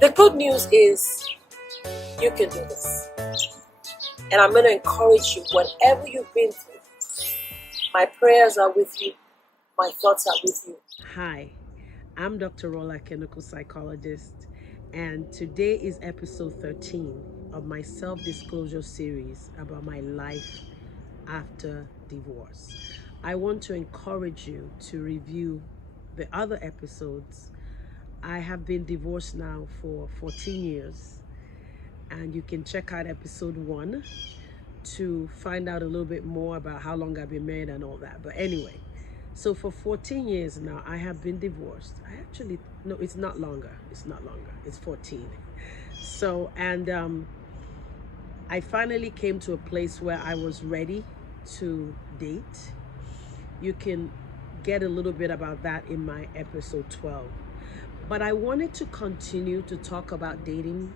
The good news is you can do this. And I'm going to encourage you, whatever you've been through, my prayers are with you, my thoughts are with you. Hi, I'm Dr. Rolla, clinical psychologist, and today is episode 13 of my self-disclosure series about my life after divorce. I want to encourage you to review the other episodes. I have been divorced now for 14 years, and you can check out episode 1 to find out a little bit more about how long I've been married and all that. But anyway, so for 14 years now, I have been divorced. No, it's not longer. It's not longer. It's 14. So, and I finally came to a place where I was ready to date. You can get a little bit about that in my episode 12. But I wanted to continue to talk about dating,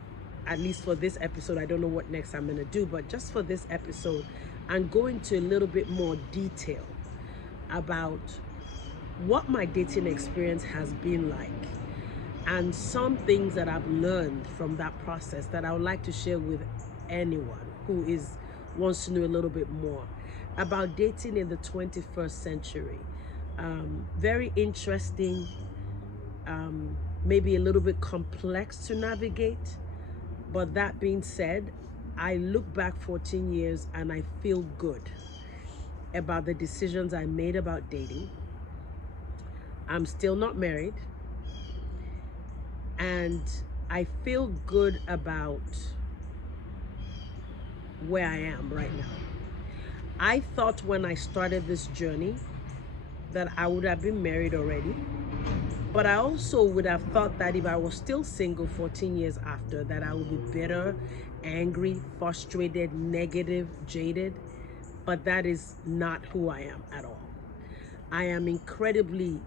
at least for this episode. I don't know what next I'm going to do, but just for this episode, I'm going to a little bit more detail about what my dating experience has been like and some things that I've learned from that process that I would like to share with anyone who wants to know a little bit more about dating in the 21st century. Very interesting, maybe a little bit complex to navigate. But that being said, I look back 14 years and I feel good about the decisions I made about dating. I'm still not married. And I feel good about where I am right now. I thought when I started this journey that I would have been married already. But I also would have thought that if I was still single 14 years after, that I would be bitter, angry, frustrated, negative, jaded. But that is not who I am at all. I am incredibly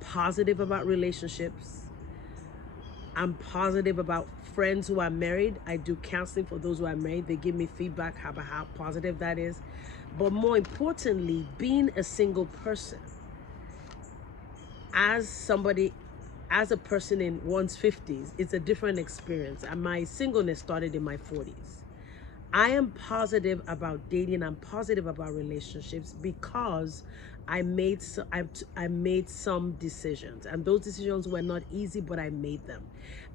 positive about relationships. I'm positive about friends who are married. I do counseling for those who are married. They give me feedback about how positive that is. But more importantly, being a single person, as a person in one's 50s, it's a different experience. And my singleness started in my 40s. I am positive about dating. I'm positive about relationships because I made some decisions, and those decisions were not easy, but I made them.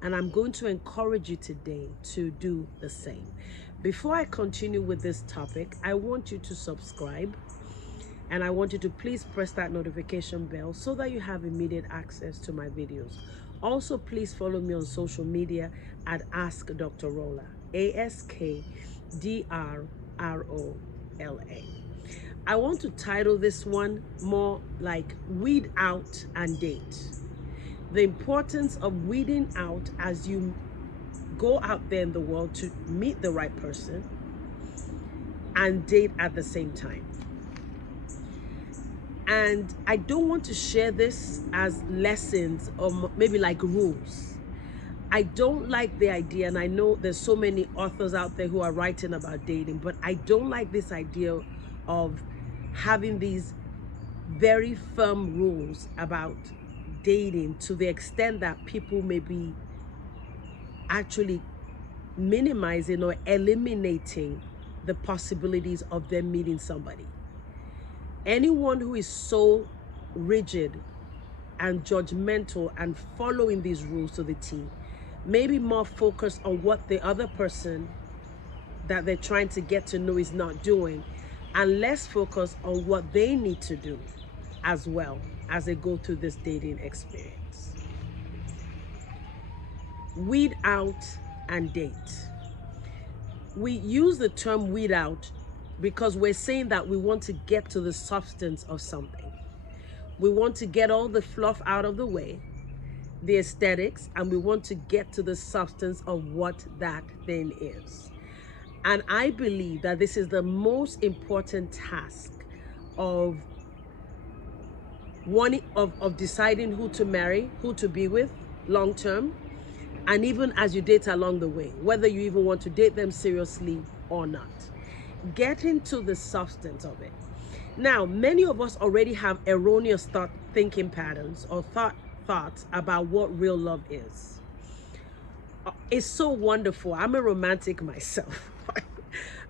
And I'm going to encourage you today to do the same. Before I continue with this topic, I want you to subscribe, and I want you to please press that notification bell so that you have immediate access to my videos. Also, please follow me on social media at Ask Dr. Rolla, AskDrRolla. I want to title this one more like Weed Out and Date. The importance of weeding out as you go out there in the world to meet the right person and date at the same time. And I don't want to share this as lessons or maybe like rules. I don't like the idea, and I know there's so many authors out there who are writing about dating, but I don't like this idea of having these very firm rules about dating to the extent that people may be actually minimizing or eliminating the possibilities of them meeting somebody. Anyone who is so rigid and judgmental and following these rules to the T may be more focused on what the other person that they're trying to get to know is not doing, and less focused on what they need to do as well as they go through this dating experience. Weed out and date. We use the term weed out because we're saying that we want to get to the substance of something. We want to get all the fluff out of the way, the aesthetics, and we want to get to the substance of what that thing is. And I believe that this is the most important task of deciding who to marry, who to be with long term, and even as you date along the way, whether you even want to date them seriously or not. Get into the substance of it. Now, many of us already have erroneous thinking patterns or thoughts about what real love is. is so wonderful. I'm a romantic myself.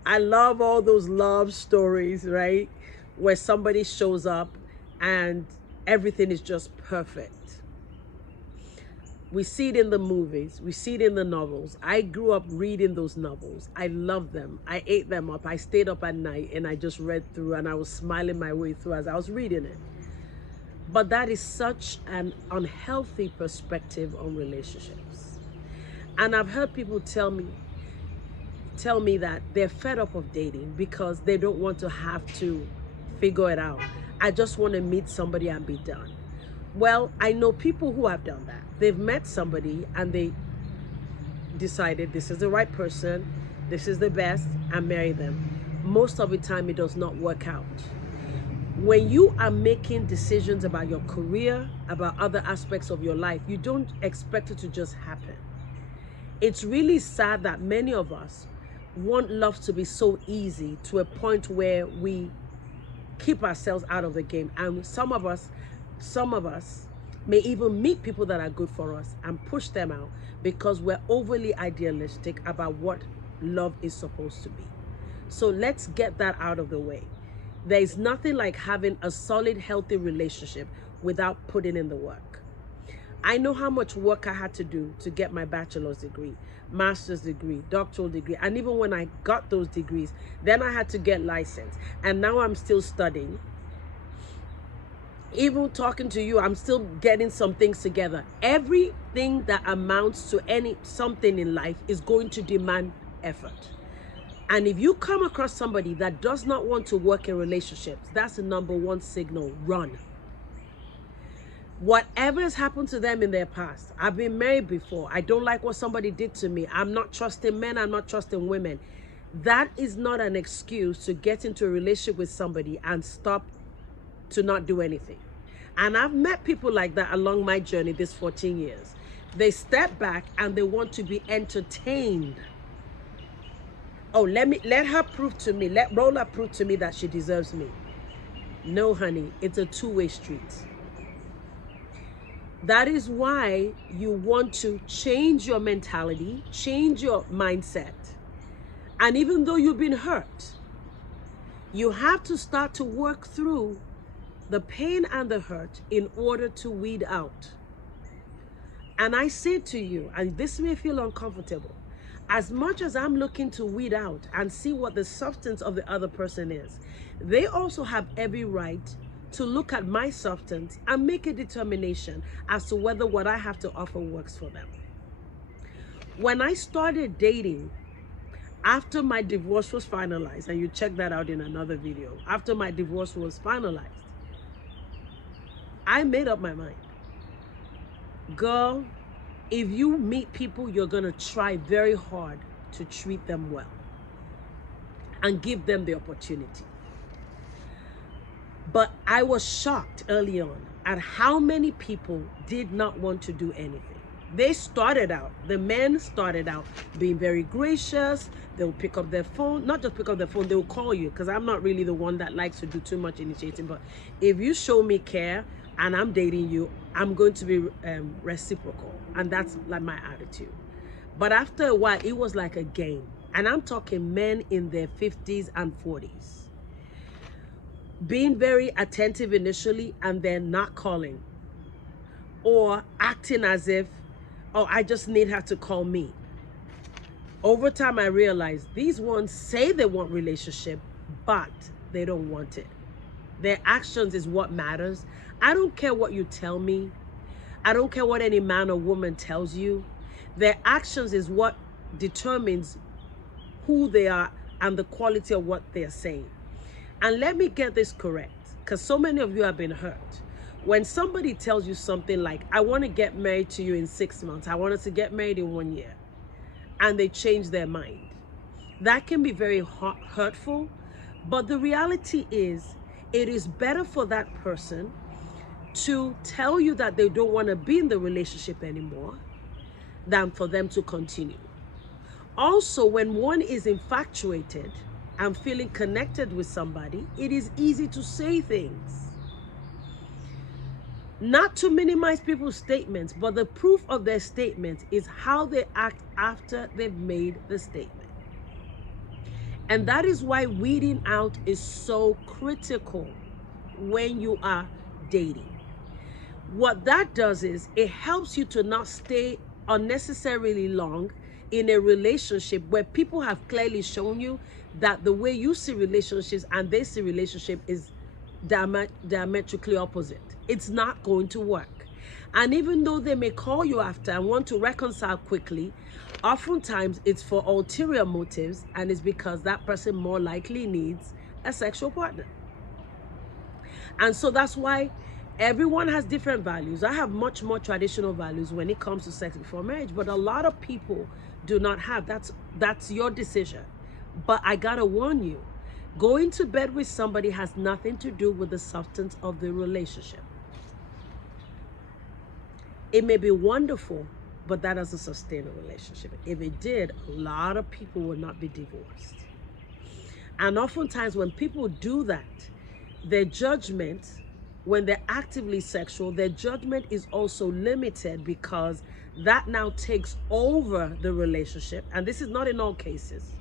I love all those love stories, right? Where somebody shows up and everything is just perfect. We see it in the movies, we see it in the novels. I grew up reading those novels. I love them. I ate them up. I stayed up at night and I just read through, and I was smiling my way through as I was reading it. But that is such an unhealthy perspective on relationships. And I've heard people tell me that they're fed up of dating because they don't want to have to figure it out. I just want to meet somebody and be done. Well, I know people who have done that. They've met somebody and they decided this is the right person, this is the best, and marry them. Most of the time, it does not work out. When you are making decisions about your career, about other aspects of your life, you don't expect it to just happen. It's really sad that many of us want love to be so easy to a point where we keep ourselves out of the game. And some of us may even meet people that are good for us and push them out because we're overly idealistic about what love is supposed to be. So let's get that out of the way. There is nothing like having a solid, healthy relationship without putting in the work. I know how much work I had to do to get my bachelor's degree, master's degree, doctoral degree. And even when I got those degrees, then I had to get licensed. And now I'm still studying. Even talking to you, I'm still getting some things together. Everything that amounts to something in life is going to demand effort. And if you come across somebody that does not want to work in relationships, that's the number one signal: run. Whatever has happened to them in their past. I've been married before. I don't like what somebody did to me. I'm not trusting men. I'm not trusting women. That is not an excuse to get into a relationship with somebody and stop to not do anything. And I've met people like that along my journey, this 14 years. They step back and they want to be entertained. Oh, let her prove to me, let Rolla prove to me that she deserves me. No, honey, it's a two-way street. That is why you want to change your mentality, change your mindset. And even though you've been hurt, you have to start to work through the pain and the hurt in order to weed out. And I say to you, and this may feel uncomfortable, as much as I'm looking to weed out and see what the substance of the other person is, they also have every right to look at my substance and make a determination as to whether what I have to offer works for them. When I started dating, after my divorce was finalized, and you check that out in another video, after my divorce was finalized, I made up my mind. Girl, if you meet people, you're going to try very hard to treat them well and give them the opportunity. But I was shocked early on at how many people did not want to do anything. They started out, the men started out being very gracious. They'll pick up their phone, not just pick up their phone, they'll call you, because I'm not really the one that likes to do too much initiating. But if you show me care and I'm dating you, I'm going to be reciprocal. And that's like my attitude. But after a while, it was like a game. And I'm talking men in their 50s and 40s. Being very attentive initially and then not calling. Or acting as if, oh, I just need her to call me. Over time, I realized these ones say they want relationship, but they don't want it. Their actions is what matters. I don't care what you tell me. I don't care what any man or woman tells you. Their actions is what determines who they are and the quality of what they're saying. And let me get this correct, because so many of you have been hurt. When somebody tells you something like, I want to get married to you in 6 months, I want us to get married in 1 year, and they change their mind, that can be very hurtful. But the reality is, it is better for that person to tell you that they don't want to be in the relationship anymore than for them to continue. Also, when one is infatuated and feeling connected with somebody, it is easy to say things. Not to minimize people's statements, but the proof of their statements is how they act after they've made the statement. And that is why weeding out is so critical when you are dating. What that does is it helps you to not stay unnecessarily long in a relationship where people have clearly shown you that the way you see relationships and they see relationship is diametrically opposite. It's not going to work. And even though they may call you after and want to reconcile quickly, oftentimes it's for ulterior motives, and it's because that person more likely needs a sexual partner. And so that's why everyone has different values. I have much more traditional values when it comes to sex before marriage, but a lot of people do not have. That's your decision. But I gotta warn you, going to bed with somebody has nothing to do with the substance of the relationship. It may be wonderful, but that doesn't sustain a relationship. If it did, a lot of people would not be divorced. And oftentimes when people do that, their judgment, when they're actively sexual, their judgment is also limited because that now takes over the relationship. And this is not in all cases,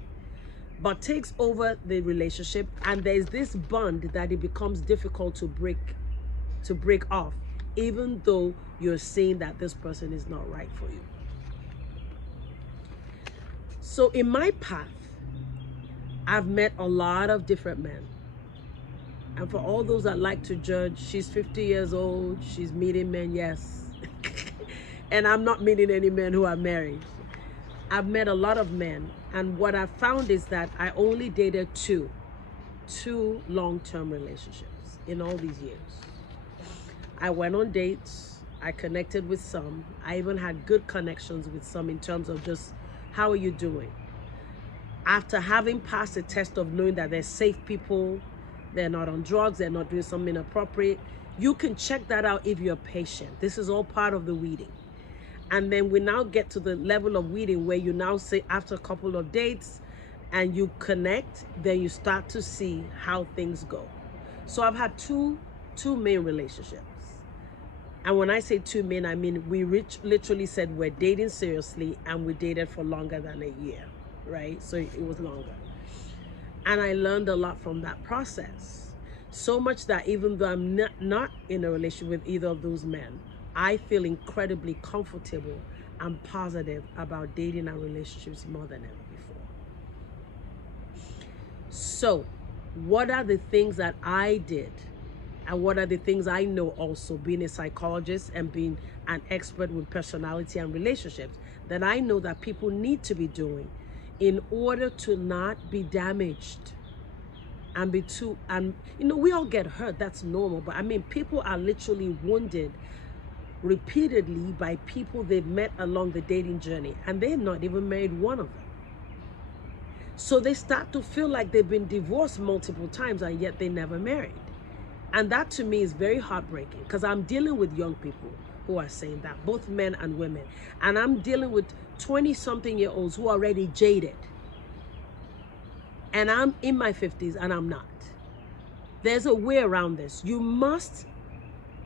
but takes over the relationship. And there's this bond that it becomes difficult to break off, even though you're seeing that this person is not right for you. So in my path, I've met a lot of different men. And for all those that like to judge, she's 50 years old, she's meeting men, yes. And I'm not meeting any men who are married. I've met a lot of men, and what I've found is that I only dated two long-term relationships in all these years. I went on dates, I connected with some, I even had good connections with some in terms of just, how are you doing? After having passed the test of knowing that they're safe people, they're not on drugs, they're not doing something inappropriate, you can check that out if you're patient. This is all part of the weeding. And then we now get to the level of weeding where you now say after a couple of dates and you connect, then you start to see how things go. So I've had two main relationships. And when I say two main, I mean we literally said we're dating seriously, and we dated for longer than a year, right? So it was longer. And I learned a lot from that process. So much that even though I'm not in a relationship with either of those men, I feel incredibly comfortable and positive about dating and relationships more than ever before. So, what are the things that I did? And what are the things I know also, being a psychologist and being an expert with personality and relationships, that I know that people need to be doing in order to not be damaged and be too, and we all get hurt, that's normal, but I mean, people are literally wounded repeatedly by people they've met along the dating journey, and they're not even married one of them. So they start to feel like they've been divorced multiple times and yet they never married. And that to me is very heartbreaking, because I'm dealing with young people who are saying that, both men and women. And I'm dealing with 20-something-year-olds who are already jaded. And I'm in my 50s and I'm not. There's a way around this. You must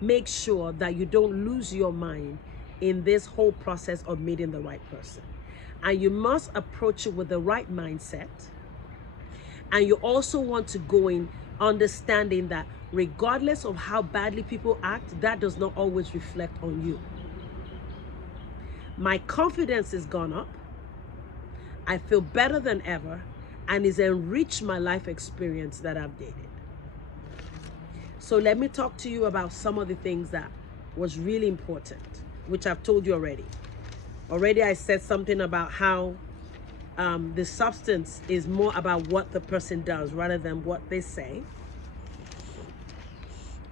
make sure that you don't lose your mind in this whole process of meeting the right person. And you must approach it with the right mindset. And you also want to go in understanding that regardless of how badly people act, that does not always reflect on you. My confidence has gone up. I feel better than ever, and it's enriched my life experience that I've dated. So let me talk to you about some of the things that was really important, which I've told you already. Already I said something about how the substance is more about what the person does rather than what they say.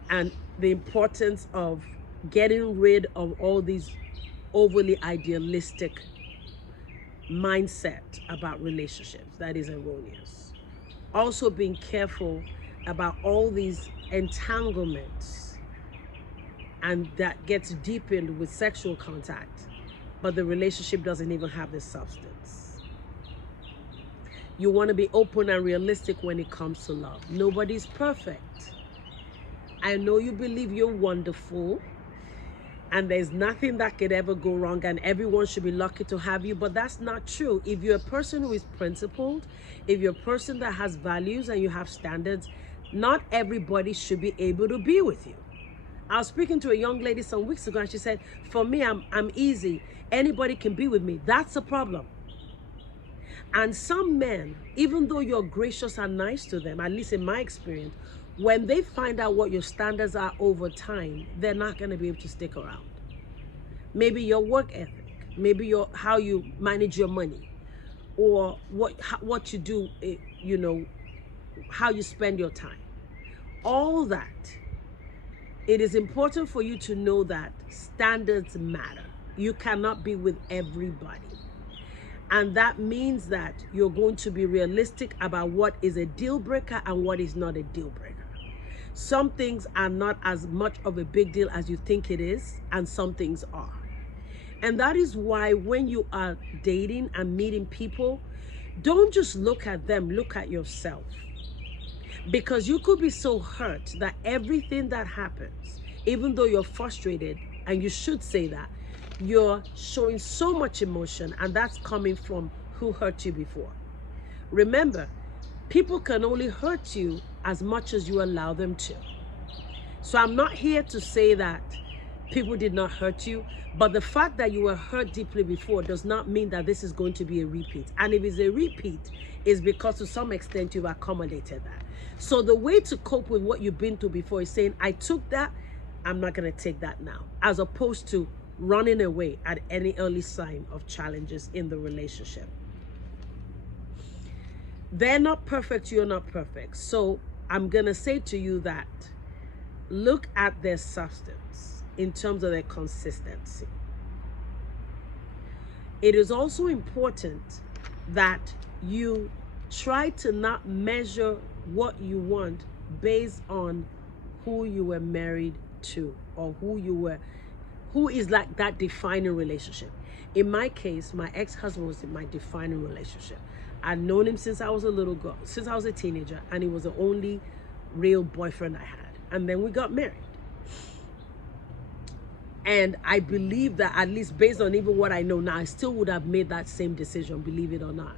And the importance of getting rid of all these overly idealistic mindset about relationships that is erroneous. Also being careful about all these entanglements, and that gets deepened with sexual contact, but the relationship doesn't even have the substance. You want to be open and realistic when it comes to love. Nobody's perfect. I know you believe you're wonderful, and there's nothing that could ever go wrong and everyone should be lucky to have you. But that's not true. If you're a person who is principled, if you're a person that has values and you have standards, not everybody should be able to be with you. I was speaking to a young lady some weeks ago and she said, for me, I'm easy. Anybody can be with me. That's a problem. And some men, even though you're gracious and nice to them, at least in my experience, when they find out what your standards are over time, they're not going to be able to stick around. Maybe your work ethic, maybe your how you manage your money, or what you do, you know, how you spend your time. All that. It is important for you to know that standards matter. You cannot be with everybody. And that means that you're going to be realistic about what is a deal breaker and what is not a deal breaker. Some things are not as much of a big deal as you think it is, and some things are. And that is why when you are dating and meeting people, don't just look at them, look at yourself. Because you could be so hurt that everything that happens, even though you're frustrated, and you should say that, you're showing so much emotion, and that's coming from who hurt you before. Remember, people can only hurt you as much as you allow them to. So I'm not here to say that people did not hurt you, but the fact that you were hurt deeply before does not mean that this is going to be a repeat. And if it's a repeat, it's because to some extent you've accommodated that. So the way to cope with what you've been through before is saying, I took that, I'm not going to take that now, as opposed to running away at any early sign of challenges in the relationship. They're not perfect, you're not perfect. So I'm going to say to you that look at their substance in terms of their consistency. It is also important that you try to not measure what you want based on who you were married to, or who is like that defining relationship. In my case, my ex-husband was in my defining relationship. I'd known him since I was a little girl, since I was a teenager, and he was the only real boyfriend I had. And then we got married. And I believe that, at least based on even what I know now, I still would have made that same decision, believe it or not.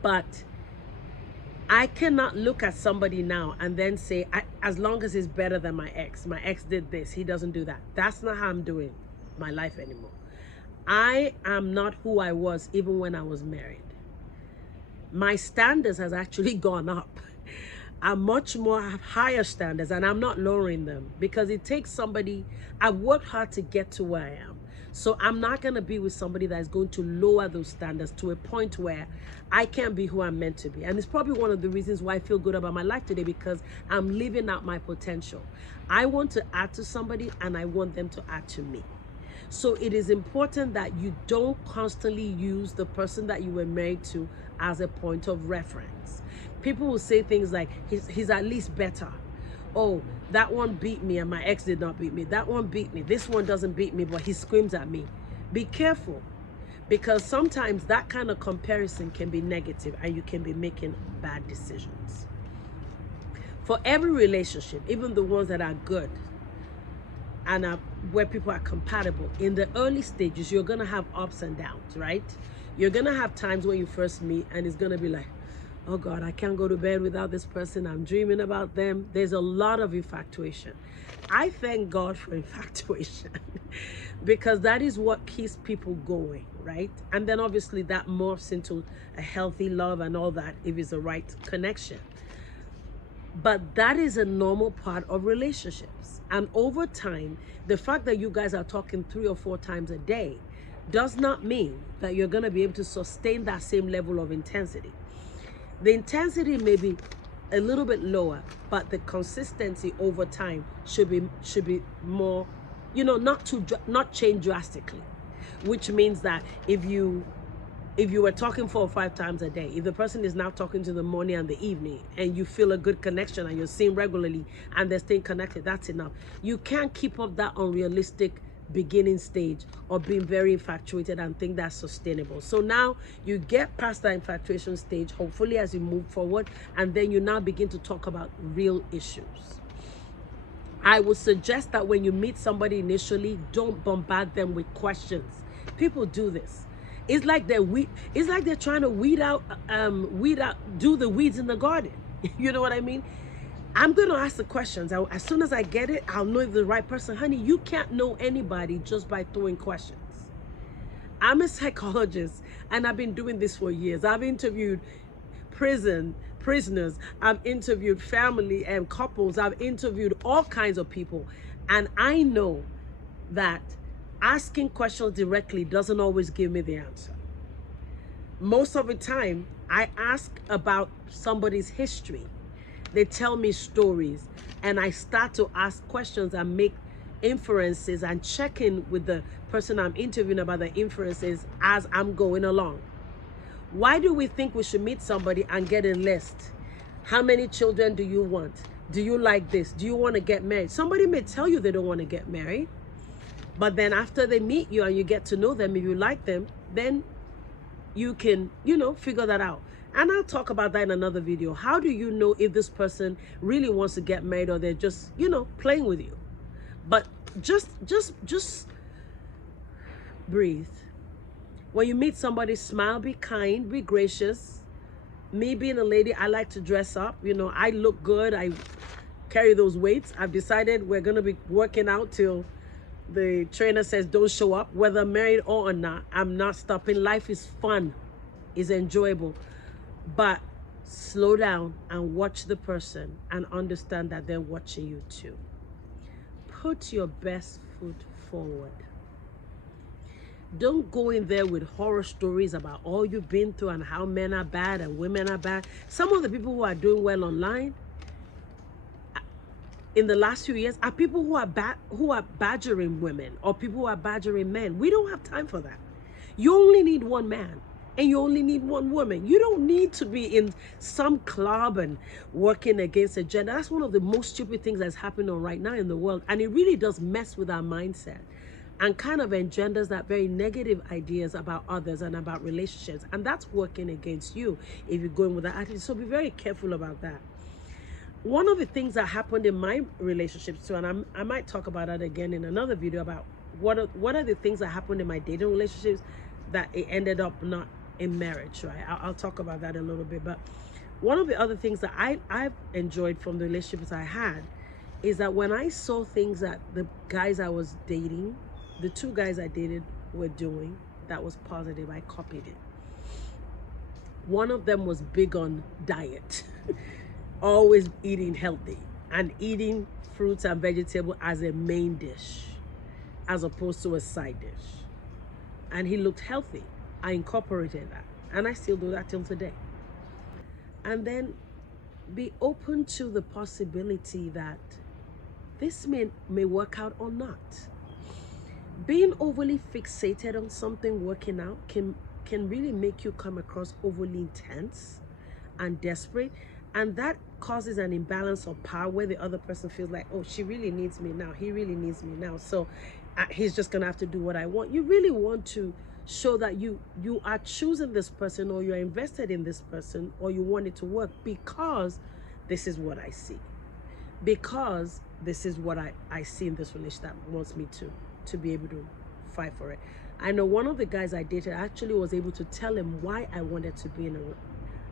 But I cannot look at somebody now and then say, as long as he's better than my ex did this, he doesn't do that. That's not how I'm doing my life anymore. I am not who I was even when I was married. My standards has actually gone up. I'm much more higher standards, and I'm not lowering them, because it takes somebody. I've worked hard to get to where I am. So I'm not going to be with somebody that is going to lower those standards to a point where I can't be who I'm meant to be. And it's probably one of the reasons why I feel good about my life today, because I'm living out my potential. I want to add to somebody, and I want them to add to me. So it is important that you don't constantly use the person that you were married to as a point of reference. People will say things like, he's at least better. Oh, that one beat me and my ex did not beat me. That one beat me. This one doesn't beat me, but he screams at me. Be careful, because sometimes that kind of comparison can be negative and you can be making bad decisions. For every relationship, even the ones that are good and where people are compatible, in the early stages, you're going to have ups and downs, right? You're going to have times when you first meet and it's going to be like, oh God, I can't go to bed without this person. I'm dreaming about them. There's a lot of infatuation. I thank God for infatuation because that is what keeps people going, right? And then obviously that morphs into a healthy love and all that if it's the right connection. But that is a normal part of relationships. And over time, the fact that you guys are talking 3 or 4 times a day does not mean that you're going to be able to sustain that same level of intensity. The intensity may be a little bit lower, but the consistency over time should be more, not change drastically. Which means that if you were talking 4 or 5 times a day, if the person is now talking to the morning and the evening, and you feel a good connection and you're seeing regularly and they're staying connected, that's enough. You can't keep up that unrealistic beginning stage or being very infatuated and think that's sustainable. So now you get past that infatuation stage, hopefully, as you move forward, and then you now begin to talk about real issues. I would suggest that when you meet somebody initially, don't bombard them with questions. People do this. It's like it's like they're trying to weed out, do the weeds in the garden. You know what I mean? I'm going to ask the questions. As soon as I get it, I'll know the right person. Honey, you can't know anybody just by throwing questions. I'm a psychologist and I've been doing this for years. I've interviewed prisoners, I've interviewed family and couples, I've interviewed all kinds of people. And I know that asking questions directly doesn't always give me the answer. Most of the time, I ask about somebody's history. They tell me stories, and I start to ask questions and make inferences and check in with the person I'm interviewing about the inferences as I'm going along. Why do we think we should meet somebody and get a list? How many children do you want? Do you like this? Do you want to get married? Somebody may tell you they don't want to get married, but then after they meet you and you get to know them, if you like them, then you can, figure that out. And I'll talk about that in another video. How do you know if this person really wants to get married or they're just, playing with you? But just breathe. When you meet somebody, smile, be kind, be gracious. Me being a lady, I like to dress up. I look good. I carry those weights. I've decided we're going to be working out till the trainer says don't show up, whether married or not. I'm not stopping. Life is fun, is enjoyable, but slow down and watch the person and understand that they're watching you too. Put your best foot forward. Don't go in there with horror stories about all you've been through and how men are bad and women are bad. Some of the people who are doing well online in the last few years are people who are badgering women or people who are badgering men. We don't have time for that. You only need one man and you only need one woman. You don't need to be in some club and working against a gender. That's one of the most stupid things that's happening right now in the world, and it really does mess with our mindset and kind of engenders that very negative ideas about others and about relationships, and that's working against you if you're going with that attitude. So be very careful about that. One of the things that happened in my relationships too, and I might talk about that again in another video, about what are the things that happened in my dating relationships that it ended up not in marriage, right? I'll talk about that a little bit. But one of the other things that I've enjoyed from the relationships I had is that when I saw things that the guys I was dating, the two guys I dated, were doing that was positive, I copied it. One of them was big on diet, always eating healthy and eating fruits and vegetables as a main dish as opposed to a side dish. And he looked healthy. I incorporated that, and I still do that till today. And then be open to the possibility that this may work out or not. Being overly fixated on something working out can really make you come across overly intense and desperate, and that causes an imbalance of power where the other person feels like, oh, she really needs me now, he really needs me now, so he's just gonna have to do what I want. You really want to show that you are choosing this person, or you're invested in this person, or you want it to work because this is what I see, because this is what I see in this relationship that wants me to be able to fight for it. I know one of the guys I dated actually was able to tell him why I wanted to be in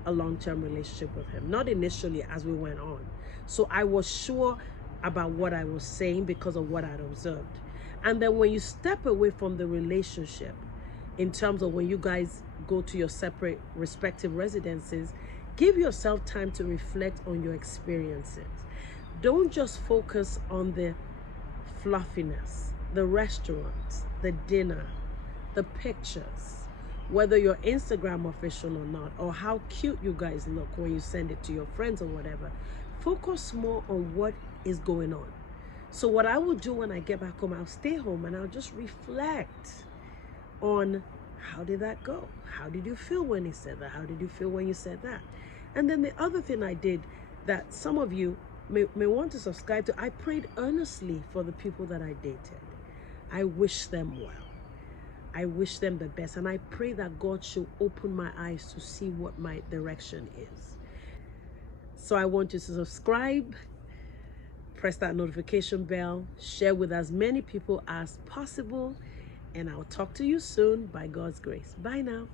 a long-term relationship with him, not initially, as we went on. So I was sure about what I was saying because of what I'd observed. And then when you step away from the relationship, in terms of when you guys go to your separate respective residences, give yourself time to reflect on your experiences. Don't just focus on the fluffiness, the restaurants, the dinner, the pictures, whether you're Instagram official or not, or how cute you guys look when you send it to your friends or whatever. Focus more on what is going on. So what I will do when I get back home, I'll stay home and I'll just reflect on, how did that go? How did you feel when he said that? How did you feel when you said that? And then the other thing I did that some of you may want to subscribe to, I prayed earnestly for the people that I dated. I wish them well. I wish them the best. And I pray that God should open my eyes to see what my direction is. So I want you to subscribe, press press that notification bell, share with as many people as possible, and I'll talk to you soon by God's grace. Bye now.